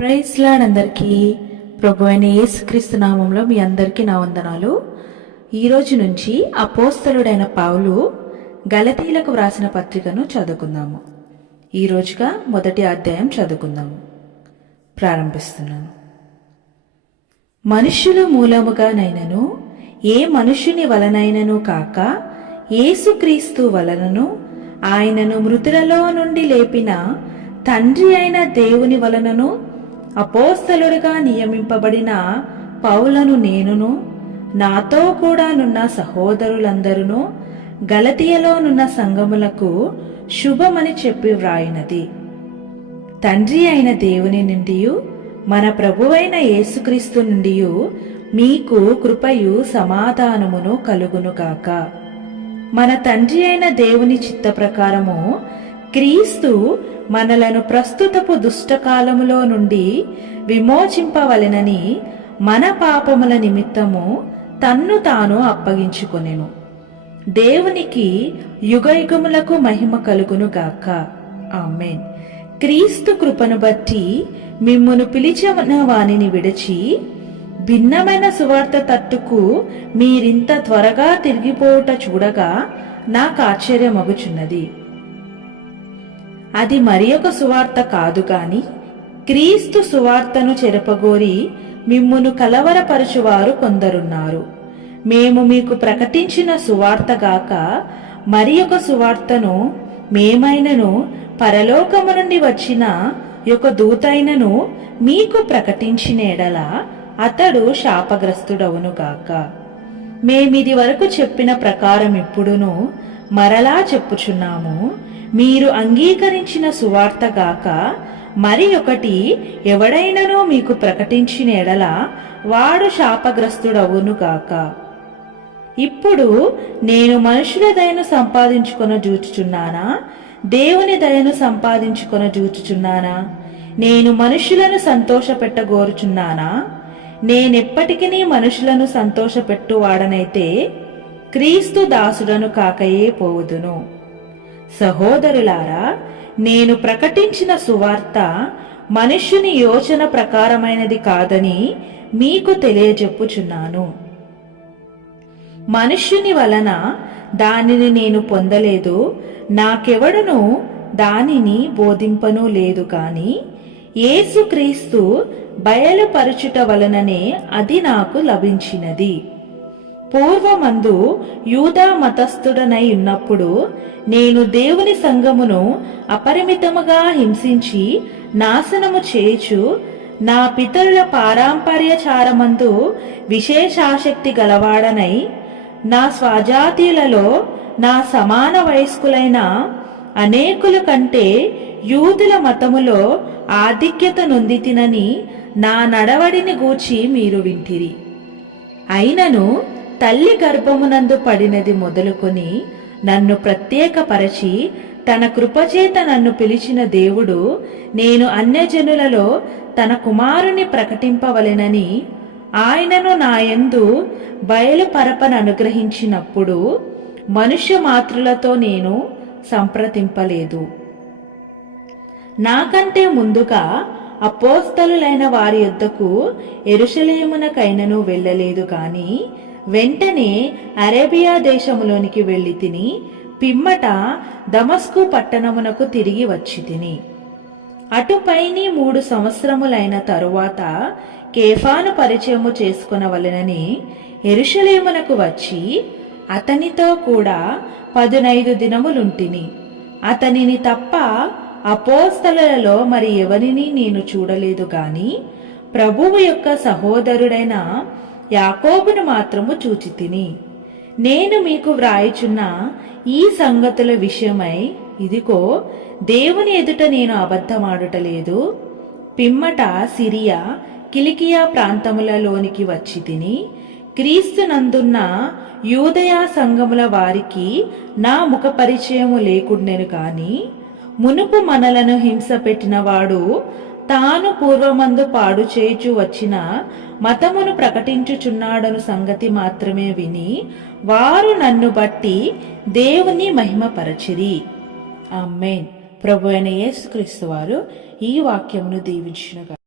Praise lord అందరికీ ప్రభు అయిన యేసుక్రీస్తు నామంలో మీ అందరికీ నా వందనాలు. ఈరోజు నుంచి అపోస్తలుడైన పౌలు గలతీలకు వ్రాసిన పత్రికను చదువుకుందాము. ఈరోజుగా మొదటి అధ్యాయం చదువుకుందాము. ప్రారంభిస్తున్నాను. మనుష్యుల మూలముగానైనను ఏ మనుష్యుని వలనైనను కాక యేసుక్రీస్తు వలనను ఆయనను మృతులలో నుండి లేపిన తండ్రి అయిన దేవుని వలనను అపోస్తలుడిగా నియమింపబడిన పౌలను నేనును నాతో కూడా నున్న సహోదరులందరూ గలతీయలోనున్న సంఘములకు శుభమని చెప్పి వ్రాయినది. తండ్రి అయిన దేవుని నుండి మన ప్రభువైన యేసుక్రీస్తు నుండి మీకు కృపయు సమాధానమును కలుగునుగాక. మన తండ్రి అయిన దేవుని చిత్త ప్రకారము క్రీస్తు మనలను ప్రస్తుతపు దుష్టకాలములో నుండి విమోచింపవలెనని మన పాపముల నిమిత్తము తన్ను తాను అప్పగించుకొనెను. దేవునికి యుగయుగములకు మహిమ కలుగునుగాక. ఆమేన్. క్రీస్తు కృపను బట్టి మిమ్మును పిలిచిన వానిని విడిచి భిన్నమైన సువార్త తట్టుకు మీరింత త్వరగా తిరిగిపోవుట చూడగా నాకు ఆశ్చర్యమగుచున్నది. అది మరి ఒక సువార్త కాదు గాని క్రీస్తు సువార్తను చెరపగోరి మిమ్మును కలవరపరచువారు కొందరున్నారు. మేము మీకు ప్రకటించిన సువార్త గాక మరి ఒక సువార్తను మేమైనను పరలోకము నుండి వచ్చిన ఒక దూతైనను మీకు ప్రకటించిన ఎడల అతడు శాపగ్రస్తుడవునుగాక. మేమిది వరకు చెప్పిన ప్రకారం ఇప్పుడును మరలా చెప్పుచున్నాము. మీరు అంగీకరించిన సువార్త గాక మరి ఒకటి ఎవడైనను మీకు ప్రకటించిన ఎడల వాడు శాపగ్రస్తుడవునుగాక. ఇప్పుడు నేను మనుషుల దయను సంపాదించుకొన జూచుచున్నానా, దేవుని దయను సంపాదించుకొన జూచుచున్నానా? నేను మనుషులను సంతోషపెట్టగోరుచున్నానా? నేనెప్పటికీ మనుషులను సంతోషపెట్టువాడనైతే క్రీస్తు దాసుడను కాకయే పోవుదును. సహోదరులారా, నేను ప్రకటించిన సువార్త మనుష్యుని యోచన ప్రకారమైనది కాదని మీకు తెలియజెప్పుచున్నాను. మనుష్యుని వలన దానిని నేను పొందలేదు, నాకెవడును దానిని బోధింపను లేదు కాని యేసుక్రీస్తు బయలుపరచుట వలననే అది నాకు లభించినది. పూర్వమందు యూదా మతస్థుడనై ఉన్నప్పుడు నేను దేవుని సంఘమును అపరిమితముగా హింసించి నాశనము చేయుచు నా పితరుల పారంపర్యచారమందు విశేషాసక్తి గలవాడనై నా స్వజాతీయులలో నా సమాన వయస్కులైన అనేకుల కంటే యూదుల మతములో ఆధిక్యత నొందితినని నా నడవడిని గూర్చి మీరు వింటిరి. అయినను తల్లి గర్భమునందు పడినది మొదలుకొని నన్ను ప్రత్యేకపరచి తన కృపచేత నన్ను పిలిచిన దేవుడు నేను అన్యజనులలో తన కుమారుని ప్రకటింపవలెనని ఆయనను నాయందు బయలుపరపననుగ్రహించినప్పుడు మనుష్య మాతృలతో నేను సంప్రదింపలేదు. నాకంటే ముందుగా అపోస్తలులైన వారి యొద్దకు యెరూషలేమునకైనను వెళ్ళలేదు గాని వెంటనే అరేబియా దేశములోనికి వెళ్ళి తిని పిమ్మట దమస్కు పట్టణమునకు తిరిగి వచ్చి తిని అటుపైని 3 సంవత్సరములైన తరువాత కేఫాను పరిచయము చేసుకొనవలెనని యెరూషలేమునకు వచ్చి అతనితో కూడా 15 దినములుంటిని. అతనిని తప్ప అపోస్తలులలో మరి ఎవరిని నేను చూడలేదు గాని ప్రభువు యొక్క సహోదరుడైన యాకోబును మాత్రము చూచితిని. నేను మీకు వ్రాయుచున్న ఈ సంగతుల విషయమై ఇదిగో దేవుని ఎదుట నేను అబద్ధమాడుటలేదు. పిమ్మట సిరియా కిలికియా ప్రాంతములలోనికి వచ్చి తిని క్రీస్తునందున్న యూదయా సంఘముల వారికి నా ముఖ పరిచయము లేకుండెను కాని మునుపు మనలను హింస పెట్టినవాడు తాను పూర్వమందు పాడు చేయుచు వచ్చిన మతమును ప్రకటించుచున్నాడను సంగతి మాత్రమే విని వారు నన్ను బట్టి దేవుని మహిమపరచిరి. ఆమేన్. ప్రభు అయిన యేసుక్రీస్తు వారు ఈ వాక్యమును దీవించునుగాక.